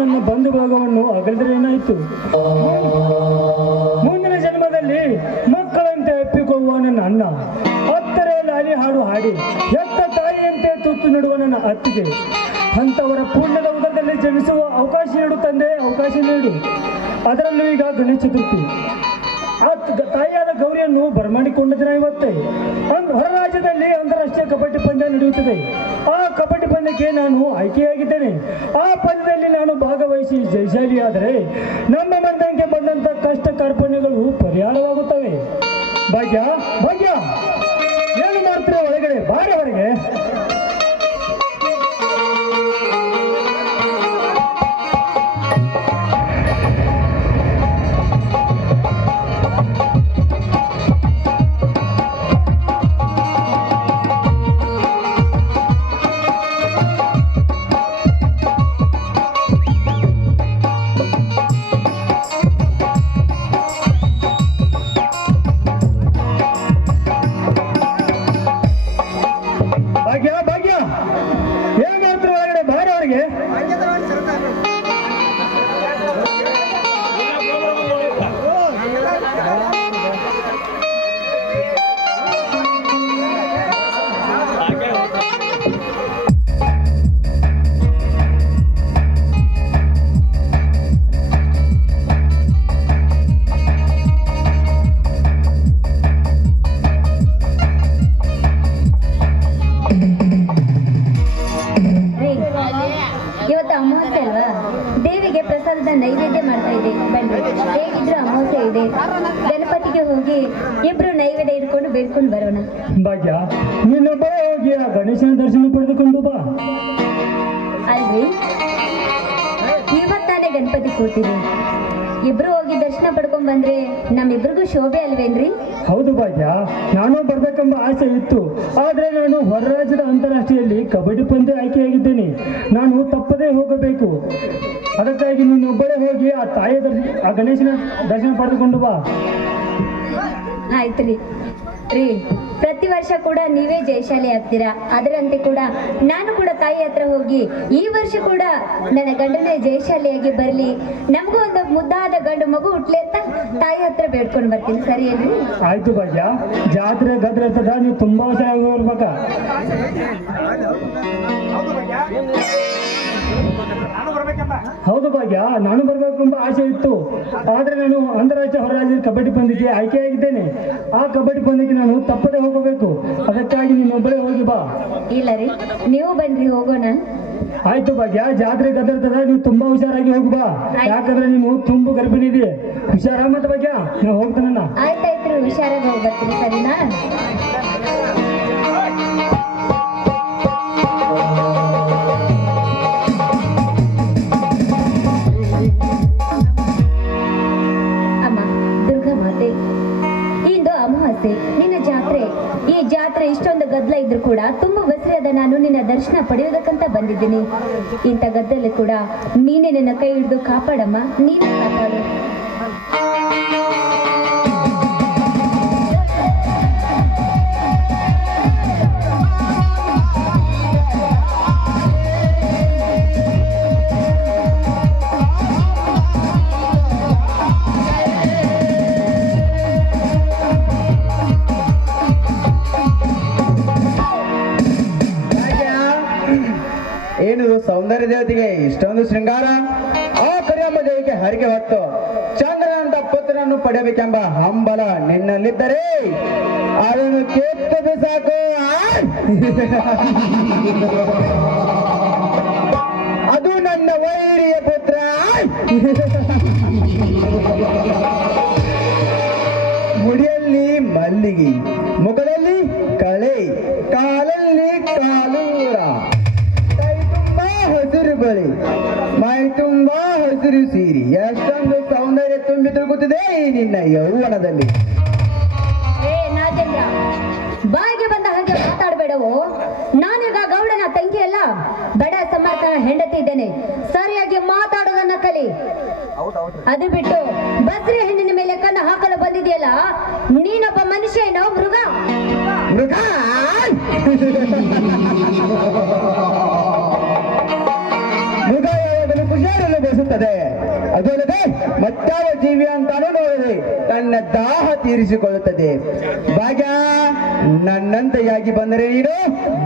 ನನ್ನ ಬಂಧು ಭಾಗವನ್ನು ಅಗಲಿದ್ರೆ ಏನಾಯಿತು? ಮುಂದಿನ ಜನ್ಮದಲ್ಲಿ ಮಕ್ಕಳಂತೆ ಅಪ್ಪಿಕೊಳ್ಳುವ ನನ್ನ ಅಣ್ಣ, ಹತ್ತರೆ ಲಾಲಿ ಹಾಡು ಹಾಡಿ ಎತ್ತ ತಾಯಿಯಂತೆ ತುತ್ತು ನೀಡುವ ನನ್ನ ಅತ್ತಿಗೆ, ಅಂಥವರ ಪುಣ್ಯದ ಉದರದಲ್ಲಿ ಜನಿಸುವ ಅವಕಾಶ ನೀಡು ತಂದೆ, ಅವಕಾಶ ನೀಡು. ಅದರಲ್ಲೂ ಈಗ ಗಣೇಶ ಚತುರ್ಥಿ, ಆ ತಾಯಿಯಾದ ಗೌರಿಯನ್ನು ಬರಮಾಡಿಕೊಂಡ ದಿನ ಇವತ್ತೇ. ಹೊರ ರಾಜ್ಯದಲ್ಲಿ ಅಂತಾರಾಷ್ಟ್ರೀಯ ಕಬಡ್ಡಿ ಪಂದ್ಯ ನಡೆಯುತ್ತದೆ. ಆ ಕಬಡ್ಡಿ ಪಂದ್ಯಕ್ಕೆ ನಾನು ಆಯ್ಕೆಯಾಗಿದ್ದೇನೆ. ಆ ಪಂದ್ಯದಲ್ಲಿ ನಾನು ಭಾಗವಹಿಸಿ ಜಯಶಾಲಿಯಾದರೆ ನಮ್ಮ ಮಂದಂಗೆ ಬಂದಂತ ಕಷ್ಟ ಕಾರ್ಪಣ್ಯಗಳು ಪರಿಹಾರವಾಗುತ್ತವೆ. ಭಾಗ್ಯ, ಭಾಗ್ಯ, ಏನು ಮಾಡ್ತೀರ? ಒಳಗಡೆ ಬಾರೆ ಹೊರಗೆ. ನೈವೇದ್ಯ ಮಾಡ್ತಾ ಇದೆ. ಬನ್ನಿ, ಹೇಗಿದ್ರು ಅಮಾವಾಸ್ಯೆ ಇದೆ, ಗಣಪತಿಗೆ ಹೋಗಿ ಇಬ್ರು ನೈವೇದ್ಯ ಇಟ್ಕೊಂಡು ಬೇಡ್ಕೊಂಡು ಬರೋಣ. ಭಾಗ್ಯ, ನೀನೊಬ್ಬ ಹೋಗಿ ಆ ಗಣೇಶನ ದರ್ಶನ ಪಡೆದುಕೊಂಡು ಬಾ. ಅಲ್ರಿ, ಇವತ್ತಾನೆ ಗಣಪತಿ ಕೂತಿದೆ, ಇಬ್ರು ಹೋಗಿ ದರ್ಶನ ಪಡ್ಕೊಂಡ್ ಬಂದ್ರೆ ನಮ್ಮಿಬ್ರಿಗೂ ಶೋಭೆ ಅಲ್ವೇನ್ರಿ? ಹೌದು ಭಾಗ್ಯ, ನಾನು ಬರ್ಬೇಕೆಂಬ ಆಸೆ ಇತ್ತು. ಆದ್ರೆ ನಾನು ಹೊರ ರಾಜ್ಯದ ಅಂತಾರಾಷ್ಟ್ರೀಯಲ್ಲಿ ಕಬಡ್ಡಿ ಪಂದ್ಯ ಆಯ್ಕೆಯಾಗಿದ್ದೇನೆ. ನಾನು ತಪ್ಪದೇ ಹೋಗಬೇಕು. ಅದಕ್ಕಾಗಿ ನೀನೊಬ್ಬಳೇ ಹೋಗಿ ಆ ತಾಯಿಯ ಆ ಗಣೇಶನ ದರ್ಶನ ಪಡೆದುಕೊಂಡು ಬಾ. ಆಯ್ತು ರೀ, ಪ್ರತಿ ವರ್ಷ ಕೂಡ ನೀವೇ ಜಯಶಾಲಿ ಆಗ್ತೀರಾ. ಅದರಂತೆ ಕೂಡ ನಾನು ಕೂಡ ತಾಯಿ ಹತ್ರ ಹೋಗಿ ಈ ವರ್ಷ ಕೂಡ ನನ್ನ ಗಂಡನೇ ಜಯಶಾಲಿಯಾಗಿ ಬರಲಿ, ನಮಗೂ ಒಂದು ಮುದ್ದಾದ ಗಂಡು ಮಗು ಹುಟ್ಲಿ ಅಂತ ತಾಯಿ ಹತ್ರ ಬೇಡ್ಕೊಂಡು ಬರ್ತೀನಿ. ಸರಿ ಅಲ್ರಿ? ಆಯ್ತು ಭಾಗ್ಯ, ಜಾತ್ರೆ ಗದ್ರ ಇರ್ತದ, ನೀವು ತುಂಬಾ ಹುಷಾರಾಗಿ ಹೋಗ್ಬೇಕ. ಹೌದು ಭಾಗ್ಯ, ನಾನು ಬರ್ಬೇಕೆಂಬ ಆಸೆ ಇತ್ತು. ಆದ್ರೆ ನಾನು ಅಂತಾರಾಷ್ಟ್ರೀಯ ಹೊರ ರಾಜ್ಯದ ಕಬಡ್ಡಿ ಪಂದ್ಯಕ್ಕೆ ಆಯ್ಕೆಯಾಗಿದ್ದೇನೆ. ಆ ಕಬಡ್ಡಿ ಪಂದ್ಯಕ್ಕೆ ನಾನು ತಪ್ಪದೆ ಹೋಗಬೇಕು. ಅದಕ್ಕಾಗಿ ನೀನೊಬ್ಬರೇ ಹೋಗಿ ಬಾ. ಇಲ್ಲ ರೀ, ನೀವು ಬನ್ರಿ, ಹೋಗೋಣ. ಆಯ್ತು ಭಾಗ್ಯ, ಜಾತ್ರೆ ಗದರ್ತದ, ನೀವು ತುಂಬಾ ಹುಷಾರಾಗಿ ಹೋಗಿ ಬಾ. ಯಾಕಂದ್ರೆ ನೀನು ತುಂಬಾ ಗರ್ಭಿಣಿ ಇದೆಯಾ. ಹುಷಾರ ಮತ್ತ ಭಾಗ್ಯ, ನಾವು ಹೋಗ್ತಾನ. ಆಯ್ತಾಯ್ತು, ಹುಷಾರಾಗಿ ಹೋಗಿ ಬರ್ತೀನಿ. ಸರಿನಾ? ನಿನ್ನ ಜಾತ್ರೆ, ಈ ಜಾತ್ರೆ ಇಷ್ಟೊಂದು ಗದ್ದಲ ಇದ್ರು ಕೂಡ ತುಂಬಾ ಬಸರಿಯಾದ ನಾನು ನಿನ್ನ ದರ್ಶನ ಪಡೆಯೋದಕ್ಕಂತ ಬಂದಿದ್ದೀನಿ. ಇಂಥ ಗದ್ದಲಲ್ಲಿ ಕೂಡ ನೀನೇ ನನ್ನ ಕೈ ಹಿಡಿದು ಕಾಪಾಡಮ್ಮ, ನೀನೇ ಕಾಪಾಡು. ಏನು ಸೌಂದರ್ಯ ದೇವತೆಗೆ ಇಷ್ಟೊಂದು ಶೃಂಗಾರ? ಆ ಕರಿಯಮ್ಮ ದೇವಿಗೆ ಹರಿಗೆ ಹೊತ್ತು ಚಂದ್ರನ ಅಂತ ಪುತ್ರನನ್ನು ಪಡೆಯಬೇಕೆಂಬ ಹಂಬಲ ನಿನ್ನಲ್ಲಿದ್ದರೆ ಅದನ್ನು ಕೆತ್ತದು ಸಾಕು. ಅದು ನನ್ನ ವೈರಿಯ ಪುತ್ರ. ಮುಡಿಯಲ್ಲಿ ಮಲ್ಲಿಗೆ, ಮುಖದಲ್ಲಿ ಕಳೆ, ಕಾಲಲ್ಲಿ ಕಾಲೂರ, ಹಸಿರು ಬಳಿ, ಮೈ ತುಂಬಾ ಹಸಿರು ಸೀರಿ, ಎಷ್ಟೊಂದು ಸೌಂದರ್ಯ ತುಂಬಿ ತುಳುಕುತ್ತಿದೆ ಈ ನಿನ್ನ ಯೌವನದಲ್ಲಿ. ನಾಗೇಂದ್ರ, ಬಾಯಿಗೆ ಬಂದ ಹಾಗೆ ಮಾತಾಡಬೇಡವೋ. ನಾನೀಗ ಗೌಡನ ತಂಗಿ ಅಲ್ಲ, ಬಡ ಸಮರ್ಥನ ಹೆಂಡತಿ ಇದ್ದೇನೆ. ಸರಿಯಾಗಿ ಮಾತಾಡೋದನ್ನ ಕಲಿ. ಅದು ಬಿಟ್ಟು ಬಸ್ರಿ ಹೆಣ್ಣಿನ ಮೇಲೆ ಕಣ್ಣು ಹಾಕಲು ಬಂದಿದೆಯಲ್ಲ, ನೀನೊಬ್ಬ ಮನುಷ್ಯ ಏನೋ ಮೃಗ. ಮೃಗ ಮೃಗ ಯಾವಾಗಲೂ ಹುಷಾರಲ್ಲ ಬೇಸುತ್ತದೆ. ಅದು ಅಲ್ಲದೆ ಮತ್ತಾವ ಜೀವಿ ಅಂತಾನು ನೋಡದೆ ತನ್ನ ದಾಹ ತೀರಿಸಿಕೊಳ್ಳುತ್ತದೆ. ಭಾಗ್ಯ, ನನ್ನಂತೆಯಾಗಿ ಬಂದರೆ ನೀನು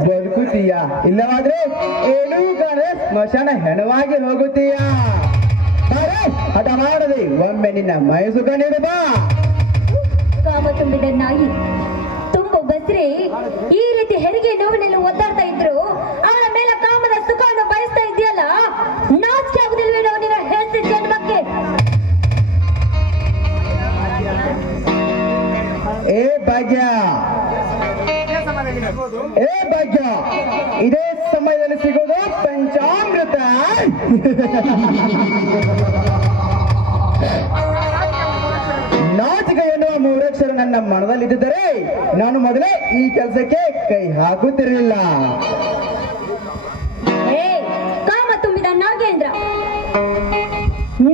ಬದುಕುತ್ತೀಯ, ಇಲ್ಲವಾದ್ರೆ ಏನೂ ಕಾಣದೆ ಸ್ಮಶಾನ ಹೆಣವಾಗಿ ಹೋಗುತ್ತೀಯ. ಹಠ ಮಾಡದೆ ಒಮ್ಮೆ ನಿನ್ನ ಮೈಸುಖ ನೀಡು ಬಾ. ಕಾಮ ತುಂಬಿದ ನಾಯಿ ತುಂಬು ಬಸ್ರಿ ಈ ರೀತಿ ಹೆರಿಗೆ ನೋವಿನಲ್ಲಿ ಒದ್ದಾಡ್ತಾ ಇದ್ರು ಅವಳ ಮೇಲೆ ಕಾಮದ ಸುಖವನ್ನು ಬಯಸ್ತಾ ಇದೆಯಲ್ಲ, ನಾಚಿಕೆ ಆಗುದಿಲ್ವೇನೋ ನಿನ್ನ ಹೆಸರು ಜನ್ಮಕ್ಕೆ? ಏ ಭಾಗ್ಯ, ಏ ಭಾಗ್ಯ, ಇದೇ ಸಮಯದಲ್ಲಿ ಸಿಗೋದು ಪಂಚಾಮೃತ. ನಾಚಿಕೆ ಎನ್ನುವ ಮೂರಕ್ಷರ ನನ್ನ ಮನದಲ್ಲಿದ್ದರೆ ನಾನು ಮೊದಲೇ ಈ ಕೆಲಸಕ್ಕೆ ಕೈ ಹಾಕುತ್ತಿರಲಿಲ್ಲ. ಏ ಕಾಮ ತುಂಬಿದ ನಾಗೇಂದ್ರ,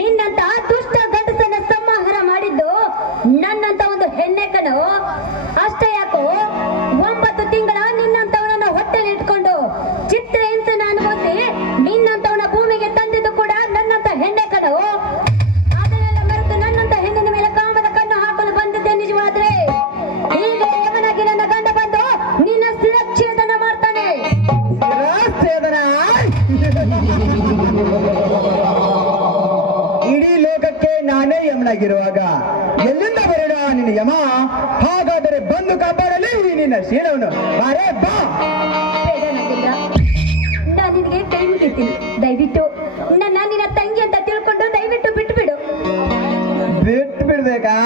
ನಿನ್ನಂತ ದುಷ್ಟ ಗಂಡಸನ್ನ ಸಂಹಾರ ಮಾಡಿದ್ದು ನನ್ನಂತ ಒಂದು ಹೆಣ್ಣೆಕನು. ಅಷ್ಟೇ ಯಾಕೋ 9 ತಿಂಗಳ ನಿನ್ನಂತವನನ್ನ ಹೊಟ್ಟೆಲಿ ಇಟ್ಕೊಂಡು ಚಿತ್ರ ಹಿಂಸೆನ ಅನುಭವಿಸಿ ನಿನ್ನಂತವನ ಭೂಮಿಗೆ ತಂದಿದ್ದು ಕೂಡ ನನ್ನಂತ ಹೆಣ್ಣೆಕನು. ಅದನ್ನೆಲ್ಲ ಮರೆತು ನನ್ನಂತ ಹೆಣ್ಣಿನ ಮೇಲೆ ಕಾಮದ ಕಣ್ಣು ಹಾಕಲು ಬಂದಿದ್ದೆ ನಿಜವಾದ್ರೆ ಈಗ ಯಮನಾಗಿ ನನ್ನ ಗಂಡ ಬಂದು ನಿನ್ನ ಶಿರಚ್ಛೇದನ ಮಾಡ್ತಾನೆ. ಇಡೀ ಲೋಕಕ್ಕೆ ನಾನೇ ಯಮನಾಗಿರುವಾಗ ಎಲ್ಲಿಂದ ಬರೋಣ ನಿನ್ನ ಯಮ? ಹಾಗಾದರೆ ಬಂದು ಕಾಪಾಡಲಿ ನಿನ್ನ ಶೀಲವನ್ನು. ಬಾರೇ ಬಾ. ಬೇಡ ನಾಗೇಂದ್ರ, ನಾನು ನಿನಗೆ ಕೈ ಮುಗಿತೀನಿ. ದಯವಿಟ್ಟು ನನ್ನ ನಿನ್ನ ತಂಗಿ ಅಂತ ತಿಳ್ಕೊಂಡು ದಯವಿಟ್ಟು ಬಿಟ್ಟು ಬಿಡು. ಬಿಟ್ಟು ಬಿಡ್ಬೇಕಾ?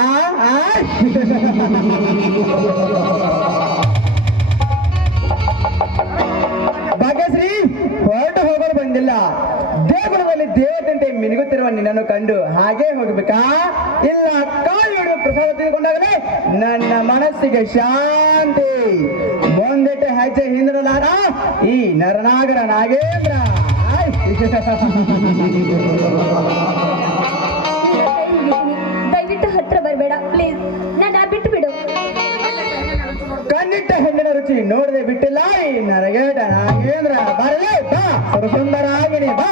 ಭಾಗ್ಯಶ್ರೀ, ಹೊರಟು ಹೋಗಲು ಬಂದಿಲ್ಲ. ದೇಗುಲದಲ್ಲಿ ದೇವದಂತೆ ಮಿನುಗುತ್ತಿರುವ ನಿನ್ನನ್ನು ಕಂಡು ಹಾಗೆ ಹೋಗ್ಬೇಕಾ? ಇಲ್ಲ ಕಾಲು ಹಿಡಿದು ಪ್ರಸಾದ ತೆಗೆದುಕೊಂಡಾಗಲೇ ನನ್ನ ಮನಸ್ಸಿಗೆ ಶಾಂತಿ. ಮುಂದಿಟ್ಟ ಹೆಜ್ಜೆ ಹಿಂದಿರಲಾರ ಈ ನರನಾಗರ ನಾಗೇಂದ್ರ. ನಿನ್ನ ಕೈ ಮುಗಿತೀನಿ, ದಯವಿಟ್ಟು ಹತ್ರ ಬರಬೇಡ ಪ್ಲೀಸ್. ನನ್ನ ಬಿಟ್ಟು ಬಿಡು. ಕಣ್ಣಿಟ್ಟ ಹೆಣ್ಣಿನ ರುಚಿ ನೋಡದೆ ಬಿಟ್ಟಿಲ್ಲ ಈ ನರಗೇಟ ನಾಗೇಂದ್ರ. ಬರಲೇ ಬಾ, ಸುಂದರಾಗಿನಿ ಬಾ.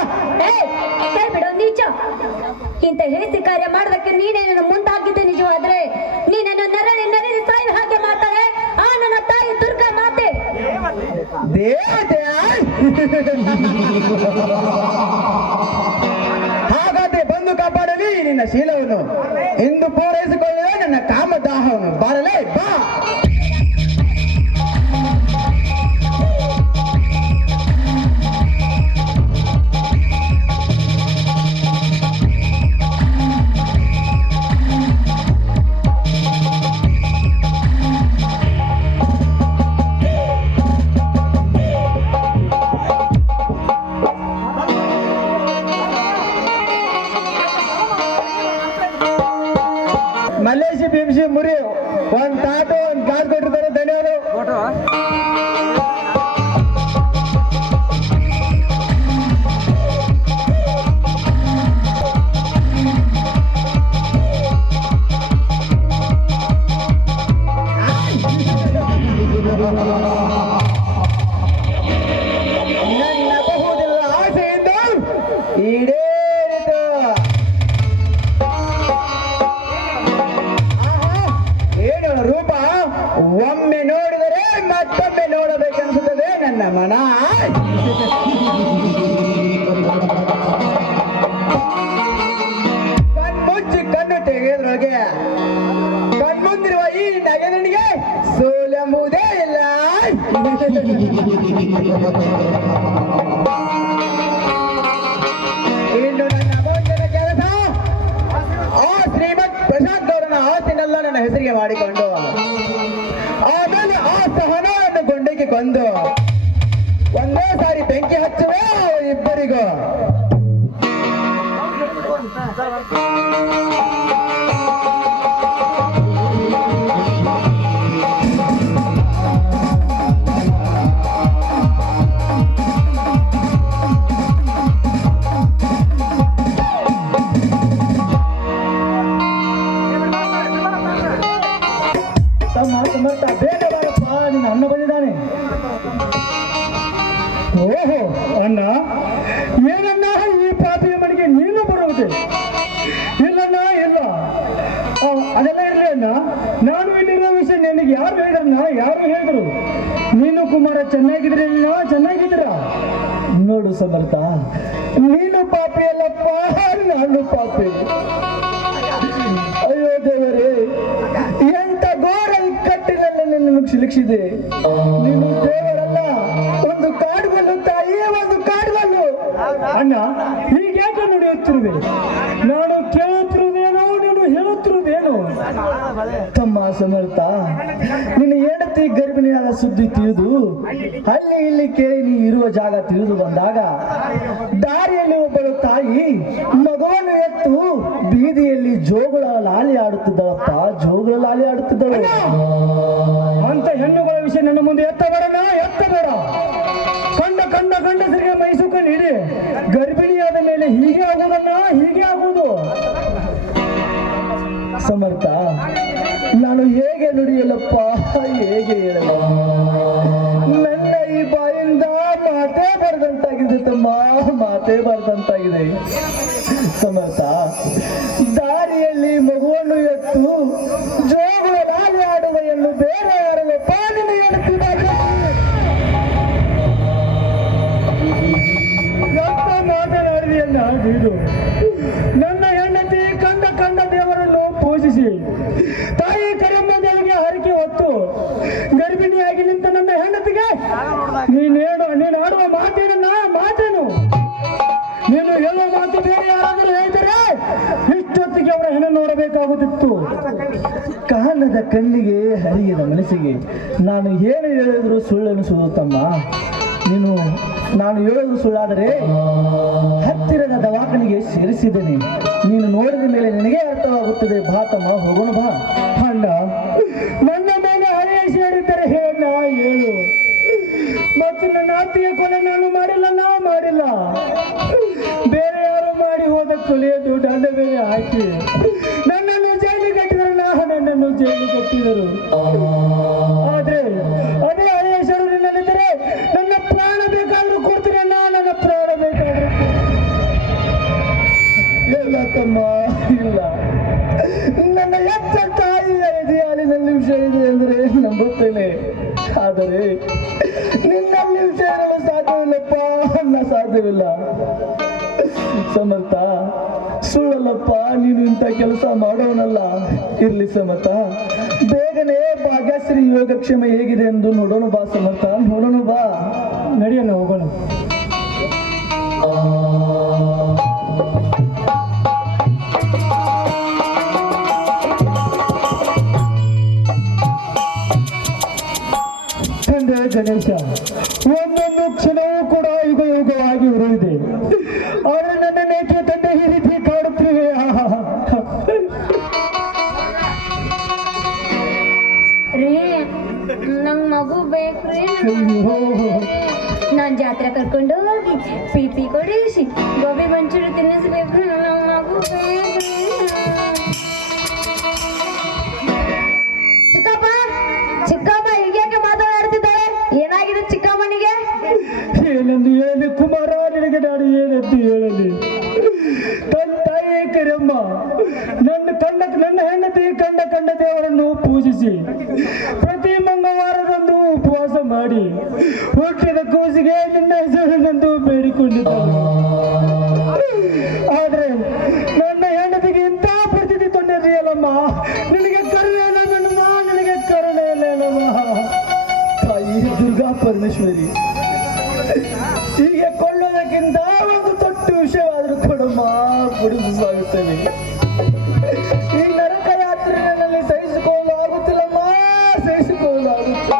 ಕೈ ಬಿಡು ನೀಚ. ಇಂಥ ಹೇಸಿ ಕಾರ್ಯ ಮಾಡೋದಕ್ಕೆ ನೀನೇ ನನ್ನ ಮುಂದಾಗಿದ್ದೆ ನಿಜವಾದ್ರೆ ನೀನನ್ನು ನರಳಿ ನರಳಿ ಸಾಯಿ ಹಾಗೆ ಮಾಡ್ತಾಳೆ ಆ ನನ್ನ ತಾಯಿ ದುರ್ಗಾ ಮಾತೆ. ದೇವತೆ. ಹಾಗಾದ್ರೆ ಬಂದು ಕಾಪಾಡಲಿ ನಿನ್ನ ಶೀಲವನ್ನು. ಇಂದು ಪೂರೈಸಿಕೊಳ್ಳುವ ನನ್ನ ಕಾಮದಾಹವನ್ನು. ಬರಲೇ ಬಾ. ಮಲ್ಲೇಶಿ ಭೀಮಶಿ ಮುರಿ ಒಂದ್ ತಾಟು ಒಂದ್ ಕಾಸು ಕೊಟ್ಟಿರ್ತಾರೆ. ಧನ್ಯವಾದ. ನನ್ನ ಬಹುದಿಲ್ಲ ಆಸೆಯಿಂದ ಈಡೇರಿತು. ಏನು ರೂಪ, ಒಮ್ಮೆ ನೋಡಿದರೆ ಮತ್ತೊಮ್ಮೆ ನೋಡಬೇಕನ್ಸುತ್ತದೆ ನನ್ನ ಮನ. ಕಣ್ಮುಚ್ಚಿ ಕಣ್ಣು ತೆಗೆದ್ರೊಳಗೆ ಕಣ್ಮುಂದಿರುವ ಈ ನಗೆನಿಗೆ ಸೋಲೆಂಬುವುದೇ ಇಲ್ಲ. ಇನ್ನು ನನ್ನ ಅಮೂಲ್ಯದ ಕೆಲಸ ಆ ಶ್ರೀಮತ್ ಪ್ರಶಾಂತ್ ಅವರನ್ನ ಆಸ್ತಿನೆಲ್ಲ ನನ್ನ ಹೆಸರಿಗೆ ಮಾಡಿಕೊಂಡು ಆಮೇಲೆ ಆ ಸಹನವನ್ನು ಗೊಂಡಿಗೆ ಕೊಂದು ಒಂದೇ ಸಾರಿ ಬೆಂಕಿ ಹಚ್ಚುವೆ ಇಬ್ಬರಿಗೂ. ಸಮರ್ಥ, ಬೇಗ ಬಾರಪ್ಪ, ನಿನ್ನ ಅಣ್ಣ ಬಂದಿದ್ದಾನೆ. ಓಹೋ ಅಣ್ಣ, ಏನನ್ನ ಈ ಪಾಪಿಯ ಮನೆಗೆ ನೀನು ಬೇಕಾಗುತ್ತೆ. ಇಲ್ಲಣ್ಣ ಇಲ್ಲ. ಅದೆಲ್ಲ ಇರಲಿ ಅಣ್ಣ, ನಾನು ಇಲ್ಲಿರೋ ವಿಷಯ ನಿನಗೆ ಯಾರು ಹೇಳಿದ್ರಣ್ಣ? ಯಾರು ಹೇಳಿದ್ರು? ನೀನು ಕುಮಾರ ಚೆನ್ನಾಗಿದ್ರಣ್ಣ? ಚೆನ್ನಾಗಿದ್ದೀರ? ನೋಡು ಸಮರ್ಥ, ನೀನು ಪಾಪಿ ಅಲ್ಲಪ್ಪ, ನಾನು ಪಾಪಿ. ಅಯ್ಯೋ ದೇವರೇ, ಎಂತ ಘೋರ ಇಕ್ಕಟ್ಟಿನಲ್ಲಿ ನಿನ್ನನ್ನು ಸಿಲುಕಿಸಿದೆ. ನೀನು ದೇವರಲ್ಲ, ಒಂದು ಕಾಡುಗಲ್ಲು ತಾಯಿ, ಒಂದು ಕಾಡುಗಲ್ಲು. ಅಣ್ಣ, ಹೀಗ್ಯಾಕೆ ನಡೆಯುತ್ತಿರುವೆ? ನಾನು ಕೇಳುತ್ತಿರುವುದೇನೋ, ನೀನು ಹೇಳುತ್ತಿರುವುದೇನು? ತಮ್ಮ ಸಮರ್ಥ, ನಿನ್ನ ಹೆಂಡತಿ ಗರ್ಭಿಣಿಯಾದ ಸುದ್ದಿ ತಿಳಿದು ಅಲ್ಲಿ ಇಲ್ಲಿ ಕೇಳಿ ನೀ ಇರುವ ಜಾಗ ತಿಳಿದು ಬಂದಾಗ ದಾರಿಯಲ್ಲಿ ಒಬ್ಬಳು ತಾಯಿ ಮಗುವನ್ನು ಎತ್ತು ಬೀದಿಯಲ್ಲಿ ಜೋಗುಳ ಲಾಲಿ ಆಡುತ್ತಿದ್ದಳಪ್ಪ, ಜೋಗುಳ ಲಾಲಿ ಆಡುತ್ತಿದ್ದಳು. ಅಂತ ಹೆಣ್ಣುಗಳ ವಿಷಯ ನನ್ನ ಮುಂದೆ ಎತ್ತಬೇಡ, ಎತ್ತಬೇಡ. ಕಂಡ ಗಂಡಸರಿಗೆ ಮೈಸೂಕೊಂಡು ಇಡಿ. ಗರ್ಭಿಣಿಯಾದ ಮೇಲೆ ಹೀಗೆ ಆಗುವುದನ್ನ, ಹೀಗೆ ಆಗುವುದು. ಸಮರ್ಥ, ನಾನು ಹೇಗೆ ನುಡಿಯಲಪ್ಪ, ಹೇಗೆ ಹೇಳಲ್ಲ? ನನ್ನ ಈ ಬಾಯಿಂದ ಮಾತೇ ಬರದಂತಾಗಿದೆ ತಮ್ಮ, ಮಾತೇ ಬರದಂತಾಗಿದೆ. ಸಮರ್ಥ, ದಾರಿಯಲ್ಲಿ ಮಗುವನ್ನು ಎತ್ತು ಜೋಗುಳ ಲಾಲಿ ಆಡುವ ಎನ್ನು ಬೇರೆ ಯಾರಲ್ಲಪ್ಪ ನಿನ್ನ ಹೇಳುತ್ತಿದ್ದಾರೆ. ಎಂತ ಮಾತನಾಡಿದೆಯಲ್ಲ ನೀನು? ನನ್ನ ಹೆಂಡತಿ ಕಂಡ ದೇವರನ್ನು ಪೂಜಿಸಿ ತಾಯಿ ಕರೆಮ್ಮ ದೇವಿಗೆ ಹರಕೆ ಹೊತ್ತು ಗರ್ಭಿಣಿಯಾಗಿ ನಿಂತ ನನ್ನ ಹೆಂಡತಿಗೆ ನೀನು ಆಡುವ ಮಾತೇನನ್ನ ಮಾತೇನು? ನೀನು ಹೇಳುವ ಮಾತು ಬೇರೆ ಯಾರಾದರೂ ಹೇಳ್ತಾರೆ ಇಷ್ಟೊತ್ತಿಗೆ ಅವರ ಹೆಣ ನೋಡಬೇಕಾಗುತ್ತಿತ್ತು. ಕಾಣದ ಕಣ್ಣಿಗೆ ಹರಿಯದ ಮನಸ್ಸಿಗೆ ನಾನು ಏನು ಹೇಳಿದ್ರು ಸುಳ್ಳೆನಿಸುವುದು ತಮ್ಮ. ನಾನು ಹೇಳೋದು ಸುಳ್ಳಾದರೆ ಹತ್ತಿರದ ದವಾಖಾನೆಗೆ ಸೇರಿಸಿದ್ದೇನೆ. ನೀನು ನೋಡಿದ ಮೇಲೆ ನಿನಗೆ ಅರ್ಥವಾಗುತ್ತದೆ. ಬಾ ತಮ್ಮ, ಹೋಗೋಣ ಬಾ. ಅಣ್ಣ, ನನ್ನ ಮೇಲೆ ಹಳೆಯ ಸೇರಿದ್ದರೆ ಹೇಳ ಹೇಳು. ಮತ್ತು ನನ್ನ ಅತ್ತಿಗೆ ಕೊಲೆ ನಾನು ಮಾಡಿಲ್ಲ. ಬೇರೆ ಯಾರು ಮಾಡಿ ಹೋದ ಕೊಲೆಯನ್ನು ದಂಡ ಬೇರೆ ಹಾಕಿ ನನ್ನನ್ನು ಜೈಲಿಗೆ ಕಟ್ಟಿದರು. ಆದ್ರೆ ಅದೇ ಹಳೆಯ ಶರು ನಿನ್ನಲ್ಲಿದ್ದರೆ ನನ್ನ ಪ್ರಾಣ ಬೇಕಾದ್ರೂ ಕೊಡ್ತೀನಿ ಅಣ್ಣ, ನನ್ನ ಪ್ರಾಣ ಬೇಕಾದ್ರೂ. ಇಲ್ಲ ತಮ್ಮ, ಇಲ್ಲ. ನನ್ನ ಎತ್ತ ತಾಯಿಯ ಹಾಲಿನಲ್ಲಿ ವಿಷಯ ಇದೆ ಅಂದರೆ ನಂಬುತ್ತೇನೆ. ಆದರೆ ನಿನ್ನಲ್ಲಿ ವಿಷಯ ಇರಲು ಸಾಧ್ಯವಿಲ್ಲಪ್ಪ, ಸಾಧ್ಯವಿಲ್ಲ. ಸಮರ್ಥ, ಸುಳ್ಳಲ್ಲಪ್ಪ, ನೀನು ಇಂಥ ಕೆಲಸ ಮಾಡೋನಲ್ಲ. ಇರ್ಲಿ ಸಮರ್ಥ, ಬೇಗನೆ ಭಾಗ್ಯಶ್ರೀ ಯೋಗಕ್ಷೇಮ ಹೇಗಿದೆ ಎಂದು ನೋಡೋಣ ಬಾ ಸಮರ್ಥ, ನೋಡೋಣ ಬಾ. ನಡೆಯೋಣ, ಹೋಗೋಣ. ತಂದೆ ಗಣೇಶ, ಒಂದೊಂದು ಕ್ಷಣವೂ ಕೂಡ ಯುಗವಾಗಿ ಉರುಳಿದೆ. ಆದರೆ ನನ್ನ ನೇಕೆ ತಂದೆ ಈ ರೀತಿ ಕಾಡುತ್ತಿವೆ. ನಂಗ್ ಮಗು ಬೇಕ್ರಿ. ನಾನ್ ಜಾತ್ರೆ ಕರ್ಕೊಂಡು ಹೋಗಿ ಪೀಪಿ ಕೊಡಿಸಿ ಗೋಬಿ ಮಂಚೂರಿ ತಿನ್ನಿಸ್ಬೇಕು. ನಂಗ್ ಮಗು ಬೇಕ್ರಿ. ಚಿಕ್ಕಮ್ಮ ಹೀಗೆ ಮಾತಾಡ್ತಿದ್ದಾರೆ. ಏನಾಗಿದೆ ಚಿಕ್ಕಮ್ಮನಿಗೆ? ಏನಂದು ಹೇಳಿ ಕುಮಾರ, ನಿನಗೆ ನಾನು ಏನಂತ ಹೇಳಲಿ? ತನ್ನ ತಾಯಿ ಕರೆಯಮ್ಮ ನನ್ನ ಹೆಂಡತಿ ಕಂಡ ದೇವರನ್ನು ಪೂಜಿಸಿ ಪ್ರತಿ ಮಂಗಳವಾರದಂದು ಉಪವಾಸ ಮಾಡಿ ಹುಟ್ಟಿದ ಕೂಸಿಗೆ ನಿನ್ನ ಹೆಸರಿನಂದು ಬೇಡಿಕೊಂಡಿದ್ದರು. ಆದ್ರೆ ನನ್ನ ಹೆಂಡತಿಗೆ ಇಂಥ ಪರಿಸ್ಥಿತಿ ತೊಂದರೆಯಲ್ಲಮ್ಮ. ನಿನಗೆ ಕರುಣೆ ಇಲ್ಲ ಗಂಡಮ್ಮ, ನಿನಗೆ ಕರುಣೆ ಇಲ್ಲ ತಾಯಿ ದುರ್ಗಾ ಪರಮೇಶ್ವರಿ. ಹೀಗೆ ಕೊಳ್ಳೋದಕ್ಕಿಂತ ಒಂದು ತೊಟ್ಟು ವಿಷಯವಾದರೂ ಕೊಡಮ್ಮ, ಕುಡಿದು ಸಾಗುತ್ತೇನೆ. ಈ ನರಕ ಯಾತ್ರೆಯಲ್ಲಿ ಸಹಿಸಿಕೊಳ್ಳಲು ಆಗುತ್ತಿಲ್ಲಮ್ಮ, ಸಹಿಸಿಕೊಳ್ಳಲು ಆಗುತ್ತಿಲ್ಲ.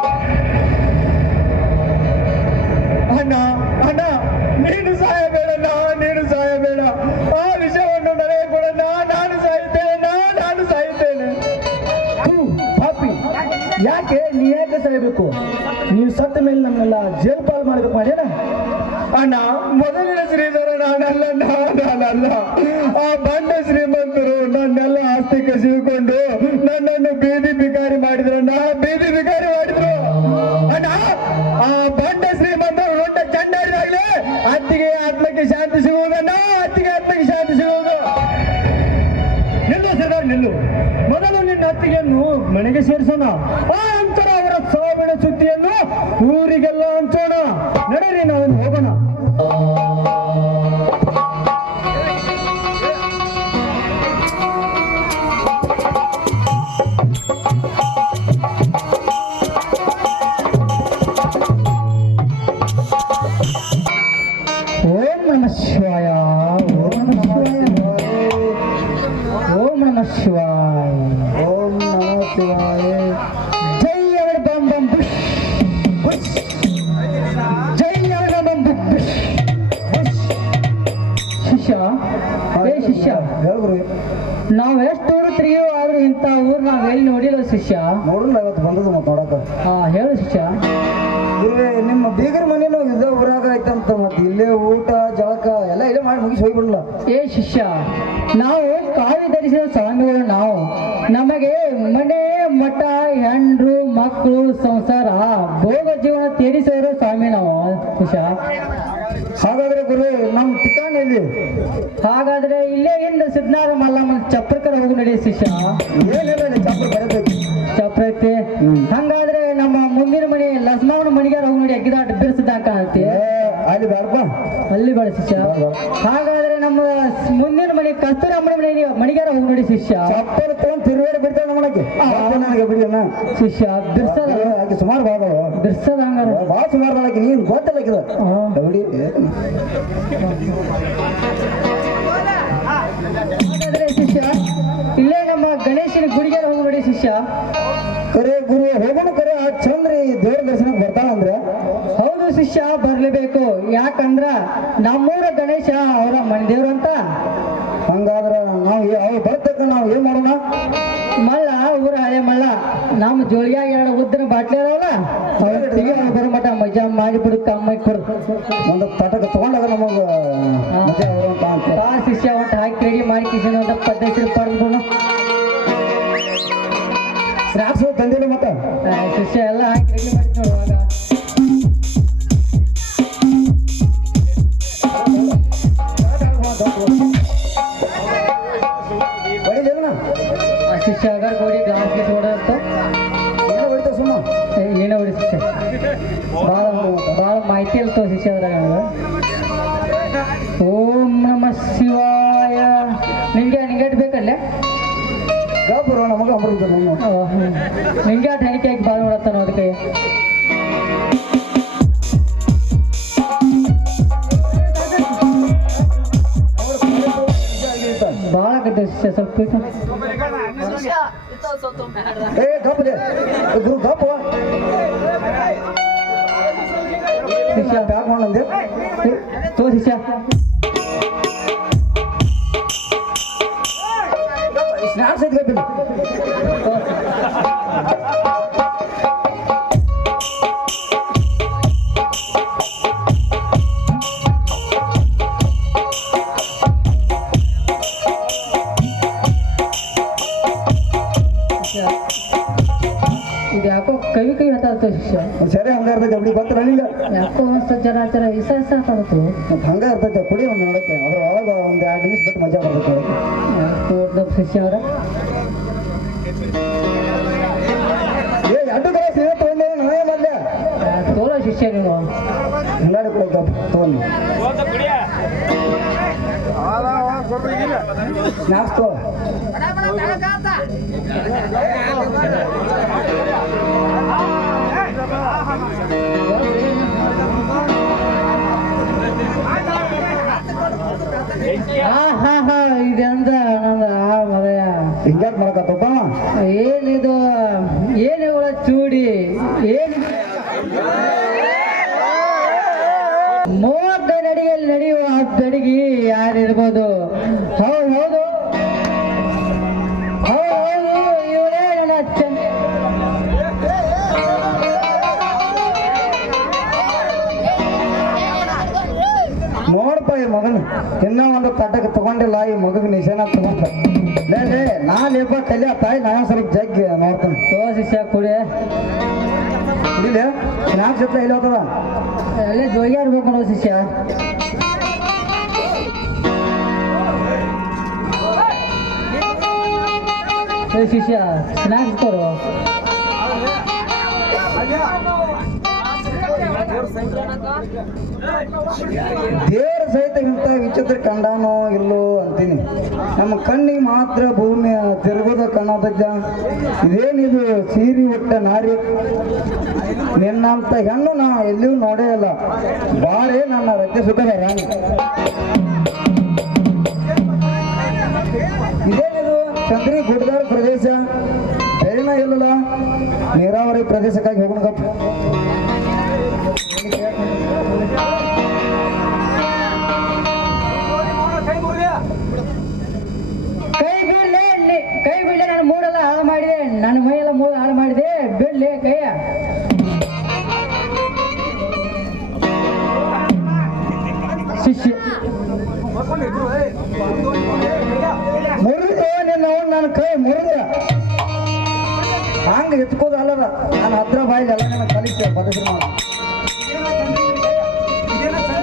ಅಣ್ಣ, ನೀನು ಸಾಯಬೇಡಣ್ಣ, ನೀನು ಸಾಯಬೇಡ. ಆ ವಿಷಯವನ್ನು ನನಗೆ ಕೊಡಣ್ಣ, ನಾನು ಸಾಯುತ್ತೇನೆ. ಪಾಪಿ, ಯಾಕೆ ನೀ ಯಾಕೆ ಸಾಯಬೇಕು? ನೀವು ಸತ್ತ ಮೇಲೆ ನನ್ನೆಲ್ಲ ಜೇಲ್ ಪಾಲ್ ಮಾಡ್ಬೇಕು ಮಾಡ್ಯಾನ? ಅಣ್ಣ, ಮೊದಲಿನ ಶ್ರೀಧರ ನಾನಲ್ಲ. ಆ ಬಂಡ ಶ್ರೀಮಂತರು ನನ್ನೆಲ್ಲ ಆಸ್ತಿ ಕಸಿದುಕೊಂಡು ನನ್ನನ್ನು ಬೀದಿ ಬಿಕಾರಿ ಮಾಡಿದ್ರು ಅಣ್ಣ. ಆ ಬಂಡ ಶ್ರೀಮಂತರು ದೊಡ್ಡ ಚಂಡಾಡಿದಾಗಲೇ ಅತ್ತಿಗೆ ಆತ್ಮಕ್ಕೆ ಶಾಂತಿ ಸಿಗುವುದಣ್ಣ, ಅತ್ತಿಗೆ ಆತ್ಮಕ್ಕೆ ಶಾಂತಿ ಸಿಗುವುದು. ಮೊದಲು ನಿನ್ನ ಅತ್ತಿಗೆಯನ್ನು ಮನೆಗೆ ಸೇರಿಸೋಣ, ಆ ನಂತರ ಅವರ ಸಾವಿನ ಸುದ್ದಿಯನ್ನು ಊರಿಗೆಲ್ಲ ಹಂಚೋಣ. ನಡೆರಿ, ನಾವು ಹೋಗೋಣ. ಓಂ ನಮಃ ಶಿವಾಯ, ಓಂ ನಮಃ ಶಿವಾಯ, ಓಂ ನಮಃ ಶಿವಾಯ, ಓಂ ನಮಃ ಶಿವಾಯ. ಜೈ ಅವರ ಬಂ ಬಂ ಬುಷ್ ಬುಷ್, ಜೈ ಅವರ ಬಂ ಬಂ ಬುಷ್ ಬುಷ್. ಶಿಷ್ಯ, ಏ ಶಿಷ್ಯ, ನಾವು ಎಷ್ಟು ಊರು ತಿರುಗಿಯೋ ಆದ್ರೂ ಇಂಥ ಊರು ನಾವು ಎಲ್ಲಿ ನೋಡಿಲ್ಲ ಶಿಷ್ಯ. ನೋಡಲ್ಲ ಇವತ್ತು ಬಂದದ್ದು ಮತ್ತೆ ನೋಡಕ. ಹಾ ಹೇಳು ಶಿಷ್ಯ. ನಿಮ್ಮ ಬೀಗರ ಮನೇನು ಇದ ಊರಾಗ ಐತಂತ ಮತ್ತೆ ಇಲ್ಲೇ ಊಟ ಜಳಕ ಎಲ್ಲ ಇಲ್ಲೇ ಮಾಡಿ ಮುಗಿಸಿ ಹೋಗ್ಬಿಡಲ್ಲ. ಏ ಶಿಷ್ಯ, ನಾವು ಕಾವಿ ಧರಿಸಿದ ಸ್ವಾಮಿಗಳು. ನಾವು ನಮಗೆ ಮನೆ ಮಠ ಹೆಂಡ್ರು ಮಕ್ಕಳು ಸಂಸಾರ ಭೋಗ ಜೀವನ ತೀರಿಸೋರು ಸ್ವಾಮಿ ನಾವು ಶಿಷ್ಯ. ಹಾಗಾದ್ರೆ ಗುರು ನಮ್ಮ ಠಿಕಾಣಿ ಎಲ್ಲಿ? ಹಾಗಾದ್ರೆ ಇಲ್ಲೇ ಹಿಂದ ಸಿದ್ಧನಾಥ ಮಲ್ಲಮ್ಮ ಚಪ್ರಕರ ಹೋಗಿ ನಡಿ ಶಿಷ್ಯ. ಏನಿಲ್ಲ ಚಾಪು ಬರಬೇಕು. ಚಪ್ರೈತಿ. ಹಂಗಾದ್ರೆ ನಮ್ಮ ಮುಂದಿನ ಮನೆ ಲಕ್ಷ್ಮಣ ಮಣಿಗಾರ ಹೋಗಿ ನೋಡಿ ಅಗ್ಗಿದಾಟ ಬಿರ್ಸಿದ್ದಂಕ ಅಂತೆ. ಅಲ್ಲಿ ಬೇಡಪ್ಪ, ಅಲ್ಲಿ ಬೇಡ ಶಿಷ್ಯ. ಹಾಗಾದ್ರೆ ನಮ್ಮ ಮುಂದಿನ ಮನೆ ಕಸ್ತೂರಿ ಅಮ್ಮನ ಮನೆ ಮಣಿಗಾರ ಹೋಗಿ ನೋಡಿ ಶಿಷ್ಯ. ಚಪ್ಪಲ್ ತಗೊಂಡು ತಿರುಗಾಡಿ ಬಿಡ್ತಾಳೆ ನಮ್ಮನಕ್ಕೆ. ನನಗೆ ಬಿಡಿಯನ್ನ ಶಿಷ್ಯ ಬಿರ್ಸದ ಆಕೆ ಸುಮಾರು ಬಾಳ ಬಿರ್ಸದ ಹಂಗಾರ ಭಾಳ ಸುಮಾರು ಬಾಳಕ್ಕೆ ನೀನು ಗೊತ್ತಲ್ಲ ಆಕಿದ ನೋಡಿ. ಹಾಗಾದ್ರೆ ಶಿಷ್ಯ ಇಲ್ಲೇ ನಮ್ಮ ಗಣೇಶನ ಗುಡಿಗೆ ಹೋಗಿ ನೋಡಿ ಶಿಷ್ಯ. ಕರೆ ಗುರು ಹೋಗೋಣ. ಕರೆ ಆ ಚಂದ್ರಿ ದೇವ್ರ ದರ್ಶನಕ್ಕೆ ಬರ್ತಾಳಂದ್ರೆ ಹೌದು ಶಿಷ್ಯ, ಬರ್ಲೇಬೇಕು. ಯಾಕಂದ್ರ ನಮ್ಮೂರ ಗಣೇಶ ಅವರ ಮನೆ ದೇವ್ರು ಅಂತ. ಹಂಗಾದ್ರ ನಾವು ಅವ್ರು ಬರ್ತಕ್ಕ ನಾವು ಏನ್ ಮಾಡೋಣ? ಮಲ್ಲ ಊರ ಹಳೆ ಮಲ್ಲ ನಮ್ಮ ಜೋಳಿಯಾಗ 2 ಉದ್ದಿನ ಬಾಟ್ಲಿ ಅದಾವಲ್ಲ, ಅವ್ರು ಬರೋ ಮಟ ಮಜಾ ಮಾಡಿ ಬಿಡುತ್ತ ಅಮ್ಮ ಕೊಡು. ಒಂದು ತಟಕ ತಗೊಂಡಾಗ ನಮಗ ಮಜಾ ಬರುವಂತ ಅಂತ. ಆ ಶಿಷ್ಯ ಒಟ್ಟು ಹಾಕಿ ರೆಡಿ ಮಾಡಿ ಕಿಶನ್ ಅಂತ ಪದ್ಧತಿ ಪಡೆದ್ಬಿಡು. ಸ್ನಾಕ್ಸ್ ತಂದಿಲ್ಲ ಮತ್ತ ಶಿಷ್ಯ ಎಲ್ಲ ಹಾಕಿ ರೆಡಿ ಮಾಡಿ ನೋಡುವಾಗ ಶಿಷ್ಯ ಆಗ ಗೋಡಿ ಗ್ಲಾಸ್ ಗೀಸ್ ಹೊಡೆದಂತ ಹೊಡಿತ ಸುಮ್ಮ ಏನೋ ಹೊಡಿ ಶಿಷ್ಯ. ಭಾಳ ಮಾಹಿತಿ ಇರ್ತವ ಶಿಷ್ಯ ಅದ್ರಾಗ. ಓಂ ನಮಃ ಶಿವಾಯ. ನಿಂಗೆ ನಿಂಗೇಟ್ ಬೇಕಲ್ಲೇ ಗಾಬರು ನಮಗ ಅಮೃತ ನಿಂಗೆ ಆ ಹೆಣಿಕೆ ಹಾಕಿ ಭಾಳ ನೋಡತ್ತಾನ ಅದಕ್ಕೆ. ಭಾಳ ಗದ್ದೆ ಶಿಷ್ಯ ಸ್ವಲ್ಪ ಏ ಗಪ್ಪ ಗುರು ಗಪ್ಪ ಶಿಷ್ಯ ಬ್ಯಾಗ್ ಮಾಡಂದೆ ತೋ ಶಿಷ್ಯ. ಸ್ನಾಕ್ಸ್ ಐತಿ ಗಪ್ಪಿಲ್ಲ. ಇದು ಯಾಕೋ ಕೈ ಹತ್ತಾಡ್ತು ಶಿಷ್ಯ. ಸರಿ ಹಂಗ ಇರ್ತೈತೆ ಅವ್ರಿಗೆ ಗೊತ್ತಿಲ್ಲ ನಿಂಗೆ. ಯಾಕೋ ಅನ್ಸ್ತ ಜರ ಇಸ ಹತ್ತಾಡ್ತು. ಮತ್ತೆ ಹಂಗ ಇರ್ತೈತೆ ಕುಡಿ ಒಂದು ನೋಡಕ್ಕೆ ಅದ್ರ ಒಳಗ ಒಂದು 2 ನಿಮಿಷ ಬಿಟ್ಟು ಮಜಾ ಬರ್ತೈತೆ ನೋಡಕ್ಕೆ. ಯಾಕೋ ಶಿಷ್ಯ ಅವರ ಏ 2 ಗ್ಲಾಸ್ ನೀವೇ ತಗೊಂಡೆ ನಾನೇ ಮಾಡ್ಲೆ ತೋಳ ಶಿಷ್ಯ ನೀನು. ಮುನ್ನಾಡಿ ಕೂಡ ತಗೊಂಡು ಸ್ನಾಕ್ಸ್ ತಗೋ. ಇದೆಂದ ನಂದ ಮದಯ ಹಿಂಗ್ಯಾಕ್ ಮಾಡಕತ್ತಪ್ಪ? ಏನಿದು ಏನಿಗಳ ಚೂಡಿ ಏನು ಮೂವತ್ತ ನಡಿಗೆಯಲ್ಲಿ ನಡೆಯುವ ಬೆಡಗಿ ಯಾರಿರ್ಬೋದು? ಹೌದು ಹೌದು ಹೌದು ಇವಳೇ ನನ್ನ ಚಂದ. ನೋಡಪ್ಪ ಈ ಮಗನ ಇನ್ನೂ ಒಂದು ತಟ್ಟಕ್ಕೆ ತಗೊಂಡಿಲ್ಲ. ಈ ಮಗಗೆ ನಿಶಾನ ತಗೊಂಡ ಲೇ ನಾನೇಪ್ಪ ಕಲಿಯ ತಾಯಿ ನಾನು ಸ್ವಲ್ಪ ಜಗ್ಗಿ ನೋಡ್ತಾನೆ. ತೋ ಶಿಷ್ಯ ಕುಡಿ ಕುಡಿಲೆ ಸ್ನಾಕ್ಸ್ ಜೊತೆ ಇಲ್ಲಿ ಹೋಗ್ತದ ಅಲ್ಲೇ ಜೋಗಿ ಇರ್ಬೇಕು ನೋಡು ಶಿಷ್ಯ. ಏ ಶಿಷ್ಯ ಸ್ನ್ಯಾಕ್ಸ್ ಕೊಡು. ದೇವರ ಸಹಿತ ಇಂಥ ವಿಚಿತ್ರ ಕಂಡಾನೋ ಇಲ್ಲೋ ಅಂತೀನಿ. ನಮ್ಮ ಕಣ್ಣಿಗೆ ಮಾತ್ರ ಭೂಮಿ ತಿರುಗೋದ ಕಾಣತಜ್ಜ. ಇದೇನಿದು ಸೀರಿ ಉಟ್ಟ ನಾರಿ, ನಿನ್ನಂತ ಹೆಣ್ಣು ನಾ ಎಲ್ಲಿಯೂ ನೋಡೇ ಇಲ್ಲ. ಬಾಳೆ ನನ್ನ ರಜೆ ಸುಖದ ರಾಣಿ. ಇದೇನಿದು ಚಂದ್ರಿ ಗುಡ್ಡಗಾಡ ಪ್ರದೇಶ, ಬೆಳಿನ ಇಲ್ಲಲ್ಲ. ನೀರಾವರಿ ಪ್ರದೇಶಕ್ಕಾಗಿ ಹೋಗೋಣ ಗಪ್ಪ. ಕೈ ಬಿಡ್ಲೆ ನನ್ನ ಮೂಡೆಲ್ಲ ಹಾಳು ಮಾಡಿದೆ, ನನ್ನ ಮೈಯೆಲ್ಲ ಮೂಳು ಹಾಳು ಮಾಡಿದೆ. ಬಿಡ್ಲೆ ಕೈಯ. ಶಿಷ್ಯ ಮುರಿದು ನಿನ್ನ ನನ್ನ ಕೈ ಮುರಿದ ಹಂಗ ಎತ್ಕೋದಲ್ಲದ. ನಾನು ಹತ್ರ ಬಾಯಿಗೆ ಎಲ್ಲ ನನ್ನ ಕಲಿಸ್ತೇವೆ ಬದಲು ಮಾಡಿ.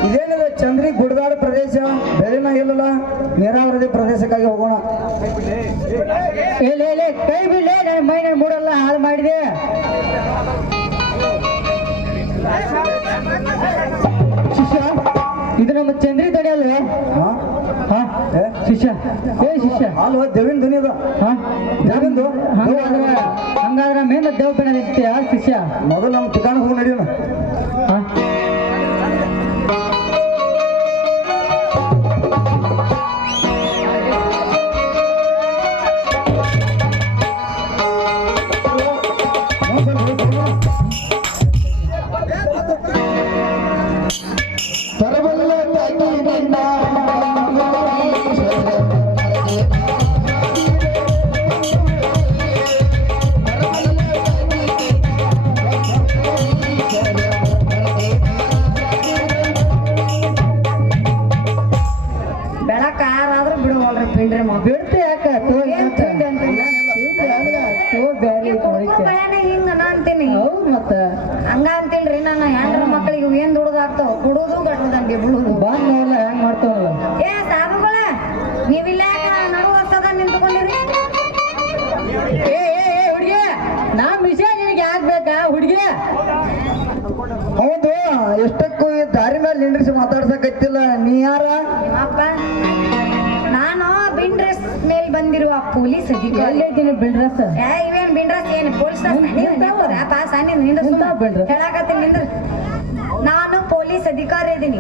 ಇದೇನಿದೆ ಚಂದ್ರಿ ಗುಡ್ಡಗಾಡು ಪ್ರದೇಶ, ಬೆಳೆನ ಇಲ್ಲಲ್ಲ. ನೀರಾವರಿ ಪ್ರದೇಶಕ್ಕಾಗಿ ಹೋಗೋಣ. ಕೈ ಬಿಡ್ಲೆ ನನ್ನ ಮೈ ನನ್ನ ಮೂಡೆಲ್ಲ ಹಾಳು ಮಾಡಿದೆ. ಶಿಷ್ಯ ಇದು ನಮ್ಮ ಚಂದ್ರಿ ತಡಿ ಅಲ್ವೇ? ಶಿಷ್ಯ ಶಿಷ್ಯ ಅಲ್ವ ದೇವಿನ ಧ್ವನಿ ಅದ. ದೇವಿಂದು ಹಂಗಾದ್ರೆ ಮೇನ್ ದೇವ್ ಬೆಣ್ಣ ನಿಂತೀಯ ಶಿಷ್ಯ. ಮೊದಲು ನಮ್ಮ ಠಿಕಾಣ ಹೋಗಿ ನಡೆಯೋಣ. ಬೆಳಕ ಯಾರಾದ್ರೂ ಬಿಡುವಲ್ರಿ ಪಿಂಡ್ರಿ ಬಿಡ್ತಿ ಯಾಕ ಹಿಂಗ ನಾ ಅಂತೀನಿ. ಹೌದು ಮತ್ತ ಹಂಗ ಅಂತಿಲ್ರಿ. ನನ್ನ ಹೆಂಡ್ರ ಮಕ್ಕಳಿಗೆ ಏನ್ ದುಡ್ದಾಗ್ತಾವ, ಕುಡುದು ಗಟ್ಟದಂಗೆ ಬಿಡುದು. ಬಂದ್ ನೋಡ್ಲ ಹೆಂಗ್ ಮಾಡ್ತಾವಲ್ಲ. ಏ ಸಾಬುಗಳ ನೀವಿಲ್ಲ ನಡು ಹತ್ತದ ನಿಂತ್ಕೊಂಡಿರಿ. ಹುಡುಗಿ ನಮ್ ವಿಷಯ ನಿನಗೆ ಆಗ್ಬೇಕಾ ಹುಡುಗಿ? ಹೌದು, ಎಷ್ಟಕ್ಕೂ ಈ ದಾರಿ ಮೇಲೆ ನಿಂದ್ರಿಸಿ ಮಾತಾಡ್ಸಕತ್ತಿಲ್ಲ. ನೀ ಯಾರ? ನಿಮ್ಮಪ್ಪ. ನಾನು ಬಿಂಡ್ರೆಸ್ ಮೇಲ್ ಬಂದಿರುವ ಪೊಲೀಸ್ ಅಧಿಕಾರಿ. ಬಿಡ್ರಸ್ ಇವೇನ್ ಬಿಂಡ್ರಸ್ ಏನ್ ಪೊಲೀಸ್ ಹೇಳಾಕತ್ತೀನಿ ನಿಂದ್ರ. ನಾನು ಪೊಲೀಸ್ ಅಧಿಕಾರಿ ಇದೀನಿ.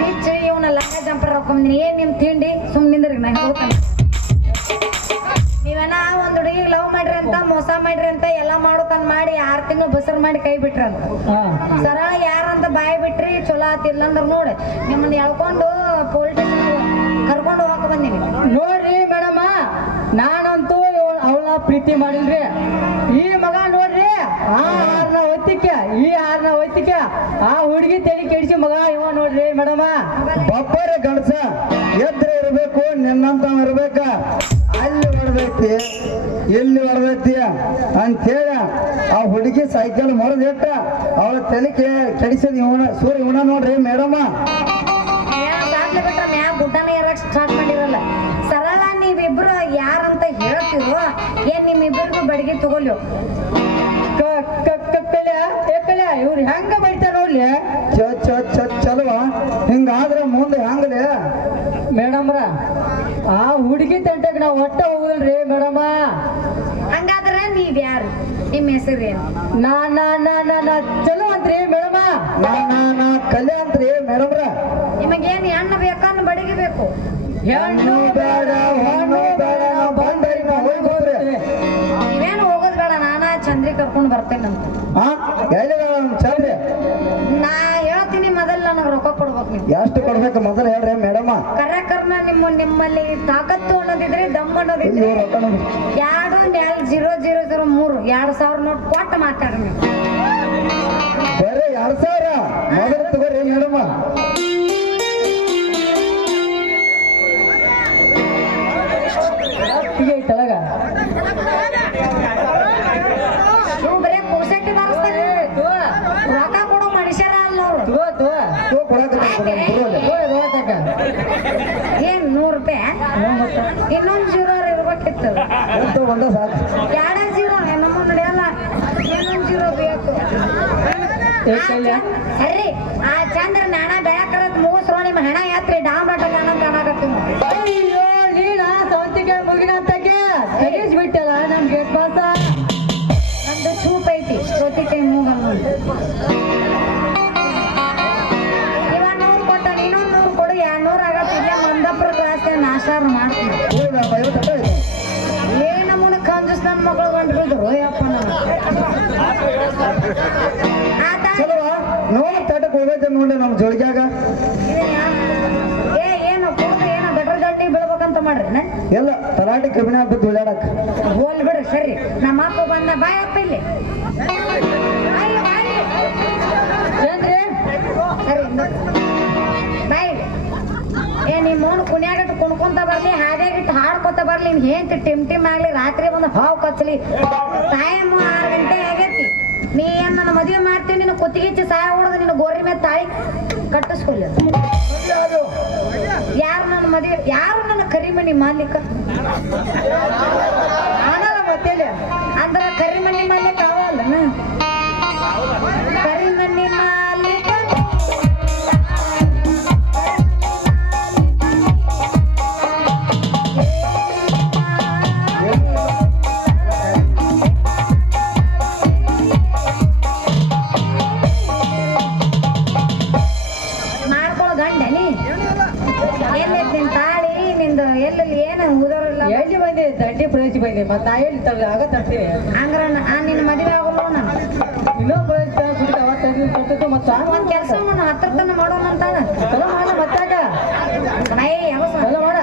ಬಿಚ್ಚ ಇವನ ಲಂಗ ಜಂಪರ್ ಹಾಕೊಂಡ್ನಿ. ಏನ್ ನಿಮ್ ತಿಂಡಿ ಸುಮ್ ನಿಂದ್ರಿ ನಾ ಹೋಗ್ತಾನೆ. ನೀವೇನ ಒಂದ್ ಹುಡುಗಿ ಲವ್ ಮಾಡ್ರಿ ಅಂತ, ಮೋಸ ಮಾಡ್ರಿ ಅಂತ ಎಲ್ಲ ಮಾಡೋತನ್ ಮಾಡಿ 6 ತಿಂಗಳು ಬಸರ್ ಮಾಡಿ ಕೈ ಬಿಟ್ರಂತ. ಸರಳ ಯಾರಂತ ಬಾಯಿ ಬಿಟ್ರಿ ಚಲೋ ಆತಿಲ್ಲ ಅಂದ್ರ ನೋಡಿ ನಿಮ್ಮನ್ನ ಎಳ್ಕೊಂಡು ಪೊಲೀಸ್ ಕರ್ಕೊಂಡು ಹೋಗಕ್ ಬಂದೀನಿ. ನೋಡ್ರಿ ಮೇಡಮ್ಮ, ನಾನಂತೂ ಅವಳ ಪ್ರೀತಿ ಮಾಡಿಲ್ರಿ. ಈ ಮಗ ನೋಡ್ರಿ ಆ ಹಾರ್ನ ಒತ್ತಿಕೆ, ಈ ಹಾರ್ನ ಒತ್ತಿಕೆ ಆ ಹುಡುಗಿ ತಲೆ ಕೆಡಿಸಿ ಮಗ ಇವ ನೋಡ್ರಿ ಮೇಡಮ್ಮ. ಬಪ್ಪರೆ ಗಣಸ ಎದ್ರೆ ಇರ್ಬೇಕು, ನಿನ್ನಂತ ಇರ್ಬೇಕ. ಅಲ್ಲಿ ಹೊಡೆದೈತಿ ಇಲ್ಲಿ ಹೊಡೆದೈತಿ ಅಂತೇಳಿ ಆ ಹುಡುಗಿ ಸೈಕಲ್ ಮೊರದಿಟ್ಟ ಅವಳ ತಲೆ ಕೆಡಿಸಿದ ಇವನ ಸೂರ್ಯ ಇವನ ನೋಡ್ರಿ ಮೇಡಮ್ಮ. ಬಿಟ್ರ ಮ್ಯಾಗ ಗುಡ್ಡನ ಏರಕ್ ಸ್ಟಾರ್ಟ್ ಮಾಡಿರಲ್ಲ. ಸರಳ ನೀವಿಬ್ರು ಯಾರಂತ ಹೇಳ್ತಿರೋ ಏನ್ ನಿಮ್ಮಿಬ್ಬರಿಗೂ ಬಡಿಗೆ ತಗೊಳ್ಳು. ಇವ್ರು ಹೆಂಗ ಬೈತಾರ ನೋಡ್ಲಿ. ಚಲವ ಹಿಂಗಾದ್ರ ಮುಂದೆ ಹೆಂಗಲೇ ಮೇಡಮ್ರ? ಆ ಹುಡುಗಿ ತಂಟಕ್ ನಾವ್ ಒಟ್ಟ ಹೋಗುದಿಲ್ರಿ ಮೇಡಮ್ಮ. ಹಂಗಾದ್ರ ನೀವ್ ಯಾರು? ನಿಮ್ ಹೆಸರು ಏನು? ನಾ ಚಲೋ ಅಂತ್ರಿ ಮೇಡಮ್ಮ. ನಾ ಕಲ್ಯ ಅಂತ್ರಿ ಮೇಡಮ್ರ. ನಿಮಗೇನ್ ಹೆಣ್ಣು ಬೇಕನ್ನ ಬಡಿಗೆ ಬೇಕು? ಹೆಣ್ಣು ಬೇಡ ಹೊಣ್ಣು ಬೇಡ, ನಾವು ಬಂದ್ರಿ ನಾವು ಹೋಗ್ಬೋದ್ರಿ. ನೀವೇನು ಹೋಗೋದ್ ಬೇಡ, ನಾನಾ ಚಂದ್ರಿ ಕರ್ಕೊಂಡ್ ಬರ್ತೇನೆ ಅಂತ. ಚಂದ್ರಿ ನಾ ಹೇಳ್ತೀನಿ ಮೊದಲ್ ನನಗ್ ರೊಕ್ಕ ಕೊಡ್ಬೇಕು ನೀವು. ಎಷ್ಟು ಕೊಡ್ಬೇಕು ಮೊದಲು ಹೇಳ್ರಿ ಮೇಡಮ್ಮ. ಕರ್ನ ನಿಮ್ಮಲ್ಲಿ ತಾಕತ್ತು ಅನ್ನೋದಿದ್ರೆ ದಮ್ ಅನ್ನೋದಿದ್ರೆ 2-0-0-0-3 2,000 ನೋಟ್ ಕೊಟ್ಟು ಮಾತಾಡ್ರಿ ನೀವು. ಬರೀ 2,000 ಮೊದಲು ತಗೋರಿ ಮೇಡಮ್ಮ. ತಳಗ ನೀವು ಬರೀ ಪೋಸೆಟ್ಟಿ ಬಾರಿಸ್ತಾರೆ. ರೊಕ್ಕ ಕೊಡೋ ಮನುಷ್ಯರ ಅಲ್ಲ ಅವ್ರು. ಕೊಡಕ ಏನ್ 100 ರೂಪಾಯಿ ಇನ್ನೊಂದು ಜೀರೋ ಇರ್ಬೇಕಿತ್ತು ಎಷ್ಟು ಒಂದ ಸಾಕು ಎರಡ ಜೀರೋ ನಮ್ಮ ನಡೆಯಲ್ಲ ಇನ್ನೊಂದು ಜೀರೋ ಬೇಕು ಸರಿ ಆ ಚಂದ್ರ ನಾಣ ಬೆಳಕರದ್ ಮೂಸ್ರೋ ನಿಮ್ಮ ಹೆಣ ಯಾತ್ರೆ ಡಾಂಬಾಟ ಕಾಣಕತ್ತೀನಿ ಅಯ್ಯೋ ನೀನ ಸೌತಿಗೆ ಮುಗಿನ ತಗೆ ತೆಗಿಸ್ಬಿಟ್ಟಲ್ಲ ನಮ್ ಗೇಟ್ ಪಾಸ ನಮ್ದು ಚೂಪ್ ಐತಿ ಸೌತಿಕಾಯಿ ಮೂಗಲ್ಲ ಇವ 100 ಕೊಟ್ಟ ಇನ್ನೊಂದು 100 ಕೊಡು 200 ಆಗತ್ತಿಲ್ಲ ಮಂದಪುರ ಕ್ಲಾಸ್ ನಾಷ್ಟಾರ ಮಾಡ್ತೀನಿ ಏ ನಮ್ಮನ್ನ ಕಂಜೂಸ್ ನನ್ನ ಮಗಳು ಗಂಟು ಬಿದ್ರು ಯಪ್ಪ ಆತ ಚಲೋ ನೋಡ ತಟಕ್ ಹೋಗೈತೆ ನೋಡಿ ನಮ್ಮ ಜೋಳಿಗ್ಯಾಗ ಏ ಏನು ಕುಡ್ದು ಏನೋ ಗಟ್ರ ಗಂಟಿ ಬೀಳ್ಬೇಕಂತ ಮಾಡ್ರಿ ಎಲ್ಲ ತಲಾಟಿ ಕಬ್ಬಿಣ ಹಬ್ಬ ದುಳ್ಳಾಡಕ್ ಹೋಲ್ ಬಿಡ್ರಿ ಸರಿ ನಮ್ಮ ಅಪ್ಪ ಬಂದ ಬಾಯ್ ಅಪ್ಪ ಇಲ್ಲಿ ಅಯ್ಯೋ, ಬಾಯ್. ಏನ್ರಿ ಸರಿ ಬಾಯ್ ಏ ನಿಮ್ಮ ಮೌನ ಕುಣ್ಯಾಗಟ್ಟು ಕುಣ್ಕೊಂತ ಬರ್ಲಿ ಹಾದ್ಯಾಗಿಟ್ಟು ಹಾಡ್ಕೊತ ಬರ್ಲಿ ಏನ್ ಟಿಮ್ ಆಗ್ಲಿ ರಾತ್ರಿ ಒಂದು ಹಾವು ಕಚ್ಚಲಿ ಟೈಮ್ 6 ಗಂಟೆ ಆಗೈತಿ ನೀ ಏನ್ ನನ್ನ ಮದುವೆ ಮಾಡ್ತೀನಿ ನಿನ್ನ ಕುತ್ತಿಗೆಚ್ಚಿ ಸಹಾಯ ಹೊಡೆದು ನಿನ್ನ ಗೋರಿ ಮೇಲೆ ತಾಳಿ ಕಟ್ಟಿಸ್ಕೊಲ್ಲ ಯಾರು ನನ್ನ ಮದುವೆ ಯಾರು ನನ್ನ ಕರಿಮಣಿ ಮಾಲೀಕ ಆಗಲ್ಲ ಮತ್ತೇಲಿ ಅಂದ್ರೆ ಕರಿಮಣಿ ಮಾಲೀಕ ಅವಲ್ಲ ಕರಿಮಣಿ ಮಾಲೀಕ ಮಾಡ್ಕೊಳ್ಳೋ ಗಂಡ ನೀ ಎಲ್ಲೈತಿ ನಿನ್ ತಾಳಿ ನಿಂದು ಎಲ್ಲೆಲ್ಲಿ ಏನು ಉದರಿಲ್ಲ ಎಲ್ಲಿ ಬಂದೆ ದಂಡಿ ಪ್ರದೇಶ ಬಂದೆ ಮತ್ತೆ ನಾ ಹೇಳಿ ಆಗ ತರ್ತೀನಿ ಹಂಗ್ರ ನಿನ್ನ ಮದುವೆ ಆಗೋಲ್ಲ ನಾನು ಇನ್ನೊಬ್ಬ ಸುತ್ತ ಅವತ್ತು ಮತ್ತೆ ಒಂದ್ ಕೆಲಸ ಮಾಡ 10 ತನ ಮಾಡೋಣ ಅಂತ ಚಲೋ ಮಾಡ ಮತ್ತಾಗ ಯಾವ ಚಲೋ ಮಾಡ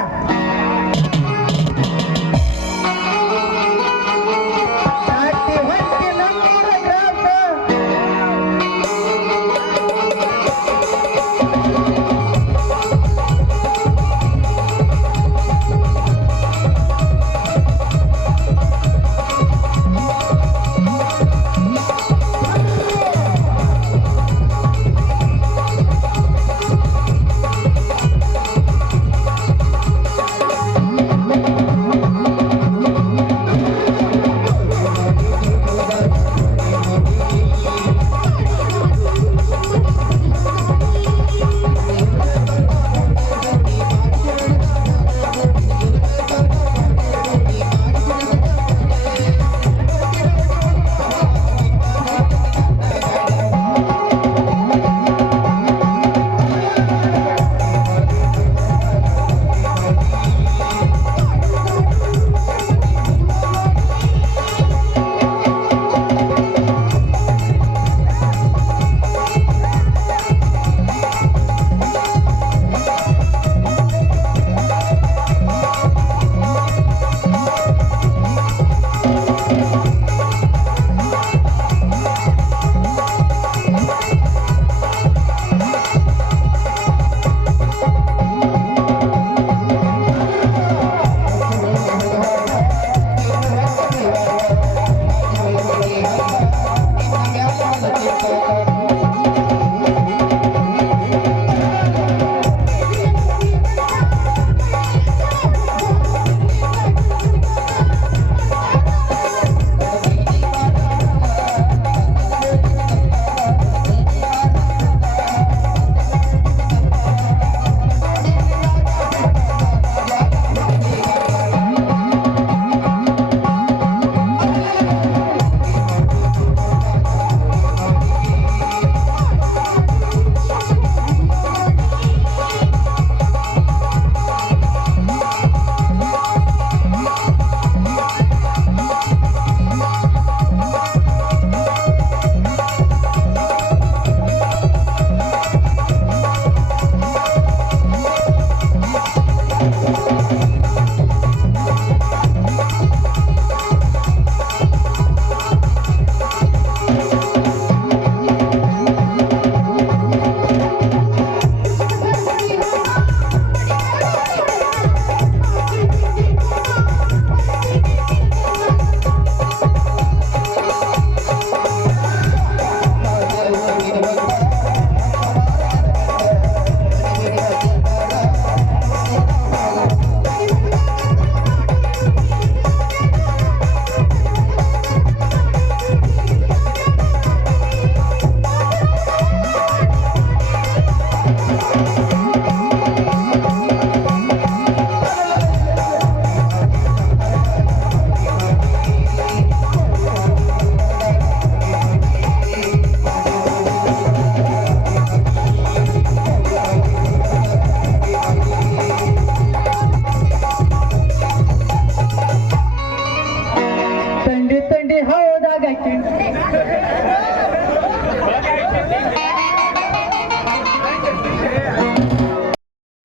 ತಂಡಿ ತಂಡಿ ಹೌದಾಗ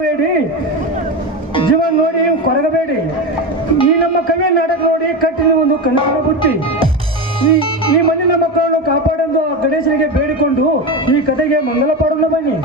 ಬೇಡಿ ಜೀವನ ನೋಡಿ ಕೊರಗಬೇಡಿ. ಈ ನಮ್ಮ ಕವಿಯ ನಾಟಕ ನೋಡಿ ಕಟ್ಟಿನ ಒಂದು ಕನ್ನಡ ಬುತ್ತಿ. ಈ ಮಣ್ಣಿನ ಮಕ್ಕಳನ್ನು ಕಾಪಾಡೆಂದು ಆ ಗಣೇಶನಿಗೆ ಬೇಡಿಕೊಂಡು ಈ ಕಥೆಗೆ ಮಂಗಲ ಪಾಡೋಣ ಬನ್ನಿ.